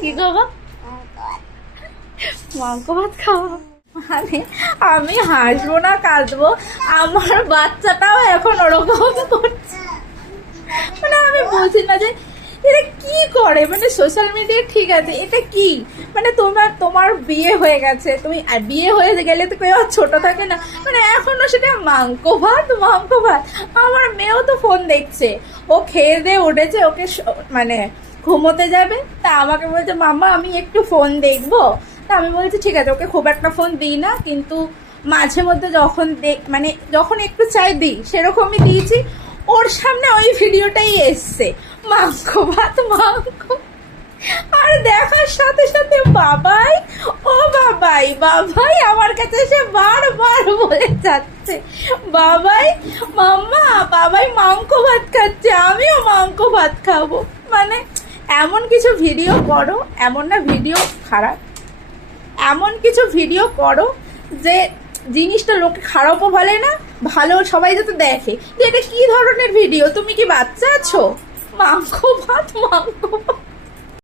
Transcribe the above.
কি খাবো? মাংস ভাত খাবো। মানে আমি হাসবো না কাঁদবো, আমার বাচ্চাটাও এখন ওরকম করছে। মানে আমি বুঝি না যে এটা কি করে, মানে সোশ্যাল মিডিয়া ঠিক আছে, এটা কি মানে তোমার বিয়ে হয়ে গেছে, তুমি বিয়ে হয়ে গেলে তো কেউ ছোট থাকে না, মানে এখনো সেটা মাংস ভাত। আমার মেয়েও তো ফোন দেখছে, ও খেয়ে দিয়ে উঠেছে, ওকে মানে ঘুমোতে যাবে, তা আমাকে বলছে মাম্মা আমি একটু ফোন দেখবো। তা আমি বলছি ঠিক আছে, ওকে খুব একটা ফোন দিই না, কিন্তু মাঝে মধ্যে যখন মানে যখন একটু চাই দিই, সেরকমই দিয়েছি। ওর সামনে ওই ভিডিওটাই এসছে, মাংস ভাত মাংস। আর দেখার সাথে সাথে বাবাই আমার কাছে এসে বারবার বলে যাচ্ছে, বাবাই মাংস ভাত খাচ্ছে, আমিও মাংস ভাত খাবো। মানে এমন কিছু ভিডিও করো, এমন না ভিডিও খারাপ, এমন কিছু ভিডিও করো যে জিনিসটা লোকে খারাপও বলে না, ভালো সবাই যাতে দেখে যে এটা কি ধরনের ভিডিও, তুমি কি বাচ্চা আছো? মাংস ভাত।